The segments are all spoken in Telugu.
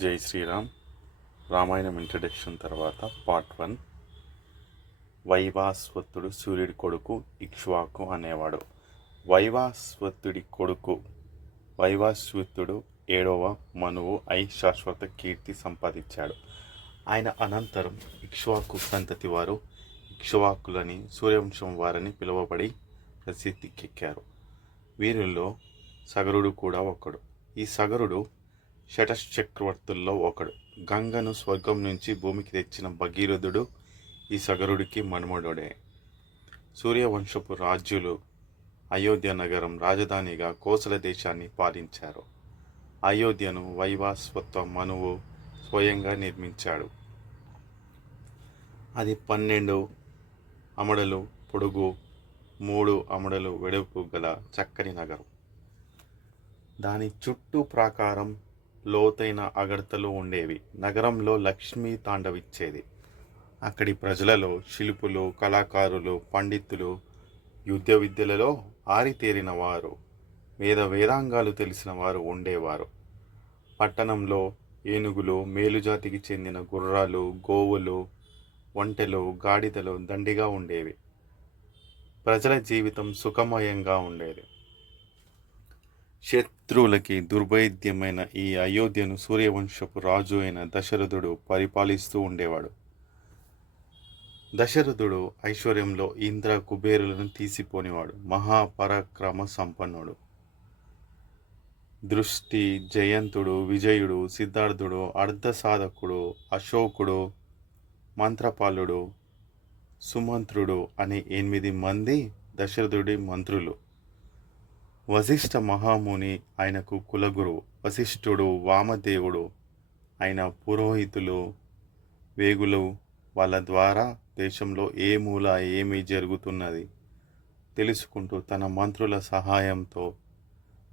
జై శ్రీరామ్. రామాయణం ఇంట్రడక్షన్ తర్వాత పార్ట్ 1. వైవాస్వతుడు సూర్యుడి కొడుకు ఇక్ష్వాకు అనేవాడు. వైవాస్వతుడి కొడుకు వైవాస్వతుడు 7వ మనువు అయి శాశ్వత కీర్తి సంపాదించాడు. ఆయన అనంతరం ఇక్ష్వాకు సంతతి వారు ఇక్ష్వాకులని సూర్యవంశం వారని పిలువబడి ప్రసిద్ధికెక్కారు. వీరిలో సగరుడు కూడా ఒకడు. ఈ సగరుడు శతచక్రవర్తుల్లో ఒకడు. గంగను స్వర్గం నుంచి భూమికి తెచ్చిన భగీరథుడు ఈ సగరుడికి మనుమడుడే. సూర్యవంశపు రాజ్యులు అయోధ్య నగరం రాజధానిగా కోసల దేశాన్ని పాలించారు. అయోధ్యను వైవాస్వత మనువు స్వయంగా నిర్మించాడు. అది 12 అమడలు పొడుగు, 3 అమడలు వెడల్పు గల చక్కని నగరం. దాని చుట్టూ ప్రాకారం, లోతైన అగడతలు ఉండేవి. నగరంలో లక్ష్మీ తాండవిచ్చేది. అక్కడి ప్రజలలో శిల్పులు, కళాకారులు, పండితులు, యుద్ధ విద్యలలో ఆరితేరిన వారు, వేదాంగాలు తెలిసిన వారు ఉండేవారు. పట్టణంలో ఏనుగులు, మేలుజాతికి చెందిన గుర్రాలు, గోవులు, ఒంటెలు, గాడిదలు దండిగా ఉండేవి. ప్రజల జీవితం సుఖమయంగా ఉండేది. శత్రువులకి దుర్భేద్యమైన ఈ అయోధ్యను సూర్యవంశపు రాజు అయిన దశరథుడు పరిపాలిస్తూ ఉండేవాడు. దశరథుడు ఐశ్వర్యంలో ఇంద్ర కుబేరులను తీసిపోనివాడు. మహాపరాక్రమ సంపన్నుడు. దృష్టి, జయంతుడు, విజయుడు, సిద్ధార్థుడు, అర్ధసాధకుడు, అశోకుడు, మంత్రపాలుడు, సుమంత్రుడు అనే 8 మంది దశరథుడి మంత్రులు. వశిష్ఠ మహాముని ఆయనకు కులగురువు. వశిష్ఠుడు, వామదేవుడు ఆయన పురోహితులు, వేగులు. వాళ్ళ ద్వారా దేశంలో ఏ మూల ఏమి జరుగుతున్నది తెలుసుకుంటూ తన మంత్రుల సహాయంతో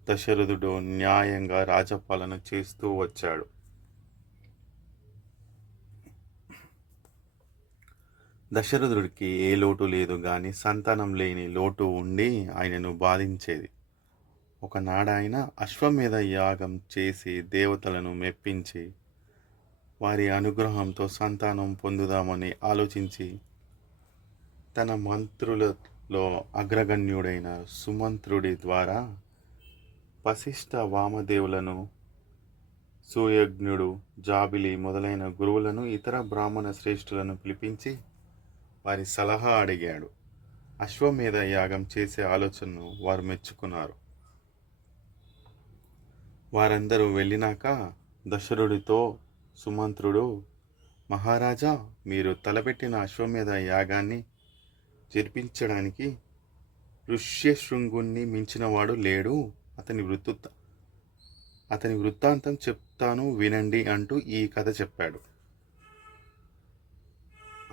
దశరథుడు న్యాయంగా రాజపాలన చేస్తూ వచ్చాడు. దశరథుడికి ఏ లోటు లేదు గాని సంతానం లేని లోటు ఉండి ఆయనను బాధించేది. ఒకనాడు ఆయన అశ్వమేధ యాగం చేసి దేవతలను మెప్పించి వారి అనుగ్రహంతో సంతానం పొందుదామని ఆలోచించి తన మంత్రులలో అగ్రగణ్యుడైన సుమంత్రుడి ద్వారా వశిష్ఠ, వామదేవులను, సూయజ్ఞుడు, జాబిలి మొదలైన గురువులను, ఇతర బ్రాహ్మణ శ్రేష్ఠులను పిలిపించి వారి సలహా అడిగాడు. అశ్వమేధ యాగం చేసే ఆలోచనను వారు మెచ్చుకున్నారు. వారందరూ వెళ్ళినాక దశరథుడితో సుమంత్రుడు, మహారాజా, మీరు తలపెట్టిన అశ్వమేధ యాగాన్ని జరిపించడానికి ఋష్యశృంగుణ్ణి మించినవాడు లేడు. అతని వృత్తాంతం చెప్తాను వినండి అంటూ ఈ కథ చెప్పాడు.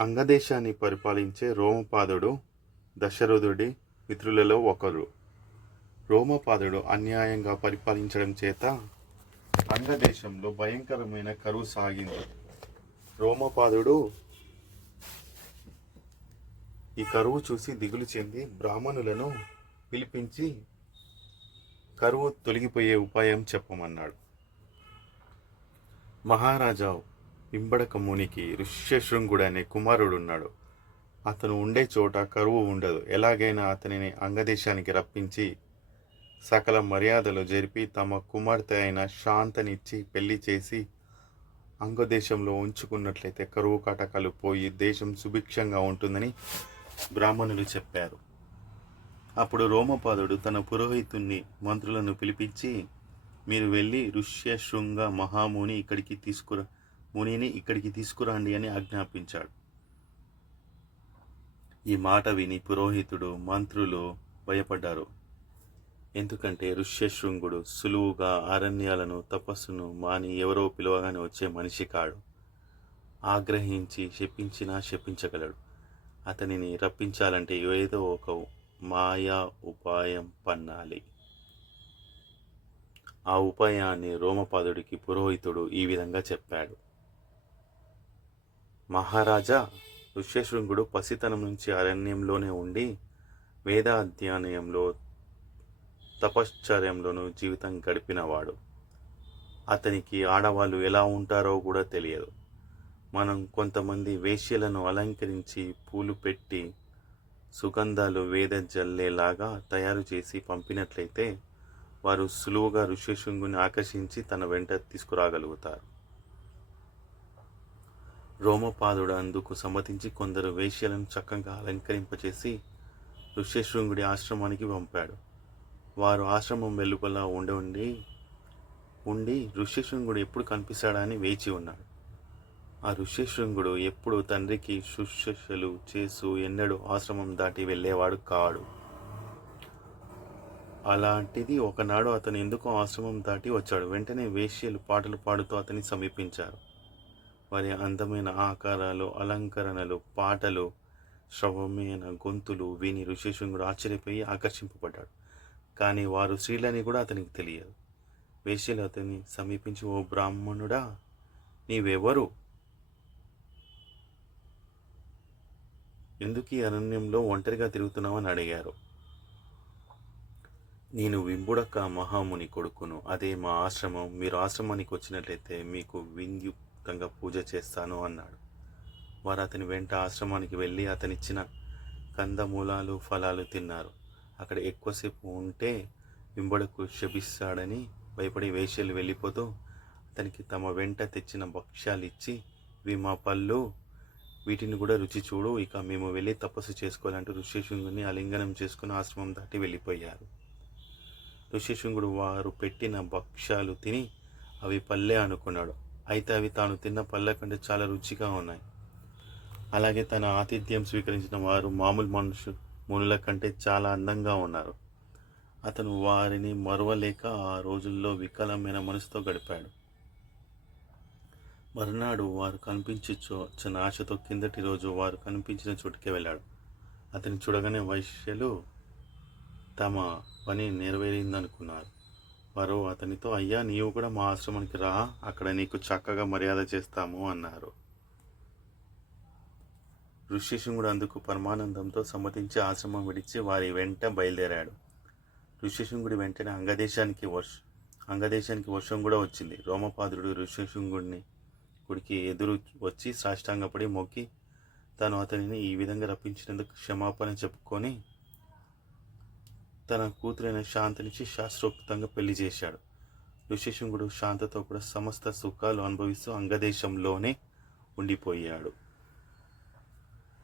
అంగదేశాన్ని పరిపాలించే రోమపాదుడు దశరథుడి మిత్రులలో ఒకరు. రోమపాదుడు అన్యాయంగా పరిపాలించడం చేత అంగదేశంలో భయంకరమైన కరువు సాగింది. రోమపాదుడు ఈ కరువు చూసి దిగులు చెంది బ్రాహ్మణులను పిలిపించి కరువు తొలగిపోయే ఉపాయం చెప్పమన్నాడు. మహారాజా పింబడక మునికి ఋష్యశృంగుడు అనే కుమారుడున్నాడు. అతను ఉండే చోట కరువు ఉండదు. ఎలాగైనా అతనిని అంగదేశానికి రప్పించి సకల మర్యాదలు జరిపి తమ కుమార్తె అయిన శాంతనిచ్చి పెళ్లి చేసి అంగదేశంలో ఉంచుకున్నట్లయితే కరువు కాటకాలు పోయి దేశం సుభిక్షంగా ఉంటుందని బ్రాహ్మణులు చెప్పారు. అప్పుడు రోమపాదుడు తన పురోహితుణ్ణి, మంత్రులను పిలిపించి, మీరు వెళ్ళి ఋష్యశృంగ మహాముని మునిని ఇక్కడికి తీసుకురండి అని ఆజ్ఞాపించాడు. ఈ మాట విని పురోహితుడు, మంత్రులు భయపడ్డారు. ఎందుకంటే ఋష్యశృంగుడు సులువుగా అరణ్యాలను, తపస్సును మాని ఎవరో పిలవగానే వచ్చే మనిషి కాడు. ఆగ్రహించి శపించినా శపించగలడు. అతనిని రప్పించాలంటే ఏదో ఒక మాయా ఉపాయం పన్నాలి. ఆ ఉపాయాన్ని రోమపాదుడికి పురోహితుడు ఈ విధంగా చెప్పాడు. మహారాజా, ఋష్యశృంగుడు పసితనం నుంచి అరణ్యంలోనే ఉండి వేదాధ్యయనంలో, తపశ్చర్యంలోనూ జీవితం గడిపినవాడు. అతనికి ఆడవాళ్ళు ఎలా ఉంటారో కూడా తెలియదు. మనం కొంతమంది వేశ్యలను అలంకరించి పూలు పెట్టి సుగంధాలు జల్లేలాగా తయారు చేసి పంపినట్లయితే వారు సులువుగా ఋష్యశృంగుని ఆకర్షించి తన వెంట తీసుకురాగలుగుతారు. రోమపాదుడు అందుకు సమ్మతించి కొందరు వేశ్యలను చక్కగా అలంకరింపచేసి ఋష్యశృంగుడి ఆశ్రమానికి పంపాడు. వారు ఆశ్రమం వెలుపల ఉండి ఋష్యశృంగుడు ఎప్పుడు కనిపిస్తాడని వేచి ఉన్నాడు. ఆ ఋష్యశృంగుడు ఎప్పుడు తండ్రికి శుశ్రూషలు చేస్తూ ఎన్నడూ ఆశ్రమం దాటి వెళ్ళేవాడు కాడు. అలాంటిది ఒకనాడు అతను ఎందుకో ఆశ్రమం దాటి వచ్చాడు. వెంటనే వేశ్యలు పాటలు పాడుతూ అతన్ని సమీపించారు. వారి అందమైన ఆకారాలు, అలంకరణలు, పాటలు, శ్రవమైన గొంతులు విని ఋష్యశృంగుడు ఆశ్చర్యపోయి ఆకర్షింపబడ్డాడు. కానీ వారు స్త్రీలని కూడా అతనికి తెలియదు. వేశ్యలు అతన్ని సమీపించి, ఓ బ్రాహ్మణుడా, నీవెవరు? ఎందుకు ఈ అరణ్యంలో ఒంటరిగా తిరుగుతున్నావని అడిగారు. నేను వింబుడక మహాముని కొడుకును. అదే మా ఆశ్రమం. మీరు ఆశ్రమానికి వచ్చినట్లయితే మీకు వింధ్యుక్తంగా పూజ చేస్తాను అన్నాడు. వారు అతని వెంట ఆశ్రమానికి వెళ్ళి అతనిచ్చిన కందమూలాలు, ఫలాలు తిన్నారు. అక్కడ ఎక్కువసేపు ఉంటే వింబుడకు శపిస్తాడని భయపడి వేశ్యలు వెళ్ళిపోతూ అతనికి తమ వెంట తెచ్చిన భక్ష్యాలు ఇచ్చి, ఇవి మా పళ్ళు, వీటిని కూడా రుచి చూడు, ఇక మేము వెళ్ళి తపస్సు చేసుకోవాలంటూ ఋష్యశృంగుని ఆలింగనం చేసుకుని ఆశ్రమం దాటి వెళ్ళిపోయారు. ఋష్యశృంగుడు వారు పెట్టిన భక్ష్యాలు తిని అవి పల్లె అనుకున్నాడు. అయితే అవి తాను తిన్న పళ్ళ కంటే చాలా రుచిగా ఉన్నాయి. అలాగే తన ఆతిథ్యం స్వీకరించిన వారు మామూలు మునుల కంటే చాలా అందంగా ఉన్నారు. అతను వారిని మరువలేక ఆ రోజుల్లో వికలమైన మనసుతో గడిపాడు. మరునాడు వారు కనిపించిన ఆశతో కిందటి రోజు వారు కనిపించిన చోటుకే వెళ్ళాడు. అతన్ని చూడగానే వైశ్యులు తమ పని నెరవేరిందనుకున్నారు. వారు అతనితో, అయ్యా, నీవు కూడా మా ఆశ్రమానికి రా, అక్కడ నీకు చక్కగా మర్యాద చేస్తాము అన్నారు. ఋష్యశృంగుడు అందుకు పరమానందంతో సమ్మతించి ఆశ్రమం విడిచి వారి వెంట బయలుదేరాడు. ఋష్యశృంగుడి వెంటనే అంగదేశానికి వర్షం కూడా వచ్చింది. రోమపాదుడు ఋష్యశృంగుడికి ఎదురు వచ్చి సాష్టాంగపడి మొక్కి తాను అతనిని ఈ విధంగా రప్పించినందుకు క్షమాపణ చెప్పుకొని తన కూతురైన శాంతనిచ్చి శాస్త్రోక్తంగా పెళ్లి చేశాడు. ఋష్యశృంగుడు శాంతతో కూడా సమస్త సుఖాలు అనుభవిస్తూ అంగదేశంలోనే ఉండిపోయాడు.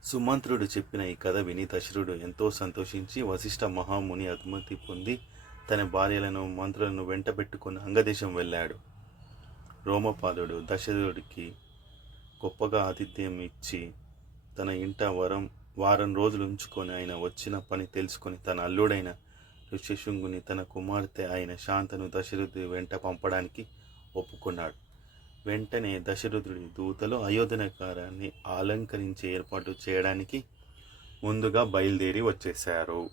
సుమంత్రుడు చెప్పిన ఈ కథ విని దశరథుడు ఎంతో సంతోషించి వశిష్ఠ మహాముని అనుమతి పొంది తన భార్యలను, మంత్రులను వెంట పెట్టుకుని అంగదేశం వెళ్ళాడు. రోమపాదుడు దశరథుడికి గొప్పగా ఆతిథ్యం ఇచ్చి తన ఇంట వారం రోజులు ఉంచుకొని ఆయన వచ్చిన పని తెలుసుకొని తన అల్లుడైన ఋష్యశృంగుని తన కుమార్తె అయిన శాంతను దశరథుడి వెంట పంపడానికి ఒప్పుకున్నాడు. వెంటనే దశరథుడి దూతలు అయోధ్య నగరాన్ని అలంకరించే ఏర్పాటు చేయడానికి ముందుగా బయలుదేరి వచ్చేశారు.